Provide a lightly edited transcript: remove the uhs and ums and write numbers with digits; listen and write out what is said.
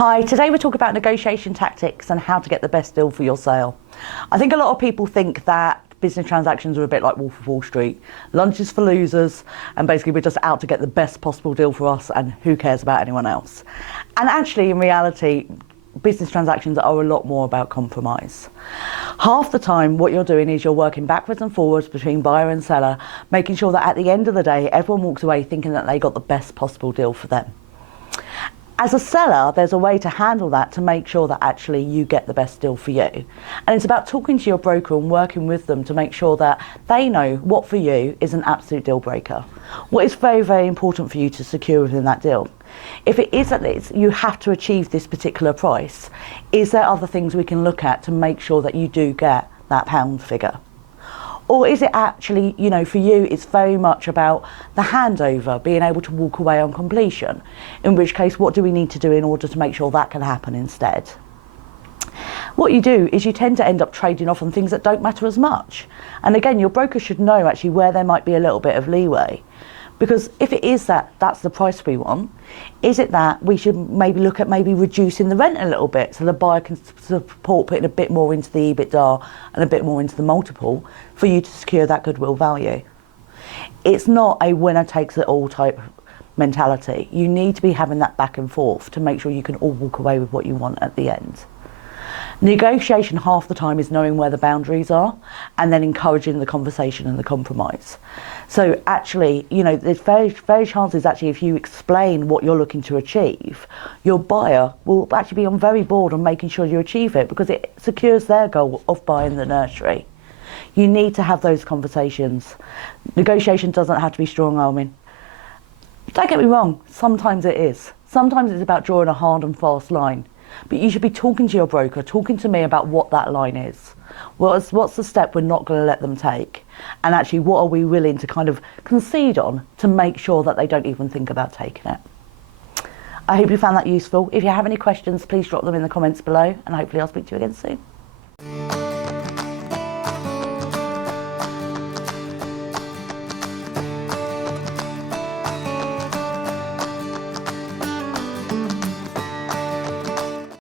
Hi, today we're talking about negotiation tactics and how to get the best deal for your sale. I think a lot of people think that business transactions are a bit like Wolf of Wall Street. Lunch is for losers, and basically we're just out to get the best possible deal for us, and who cares about anyone else. And actually, in reality, business transactions are a lot more about compromise. Half the time what you're doing is you're working backwards and forwards between buyer and seller, making sure that at the end of the day everyone walks away thinking that they got the best possible deal for them. As a seller, there's a way to handle that to make sure that actually you get the best deal for you. And it's about talking to your broker and working with them to make sure that they know what for you is an absolute deal breaker. What is very, very important for you to secure within that deal. If it is that you have to achieve this particular price, is there other things we can look at to make sure that you do get that pound figure? Or is it actually, for you, it's very much about the handover, being able to walk away on completion, in which case, what do we need to do in order to make sure that can happen instead? What you do is you tend to end up trading off on things that don't matter as much. And again, your broker should know actually where there might be a little bit of leeway. Because if it is that that's the price we want, is it that we should maybe look at reducing the rent a little bit so the buyer can support putting a bit more into the EBITDA and a bit more into the multiple for you to secure that goodwill value? It's not a winner takes it all type mentality. You need to be having that back and forth to make sure you can all walk away with what you want at the end. Negotiation half the time is knowing where the boundaries are and then encouraging the conversation and the compromise. So actually, there's very chances actually if you explain what you're looking to achieve, your buyer will actually be on very board on making sure you achieve it because it secures their goal of buying the nursery. You need to have those conversations. Negotiation doesn't have to be strong arming. Don't get me wrong, sometimes it is. Sometimes it's about drawing a hard and fast line. But you should be talking to your broker, talking to me about what that line is. What's the step we're not going to let them take? And actually, what are we willing to kind of concede on to make sure that they don't even think about taking it? I hope you found that useful. If you have any questions, please drop them in the comments below, and hopefully I'll speak to you again soon.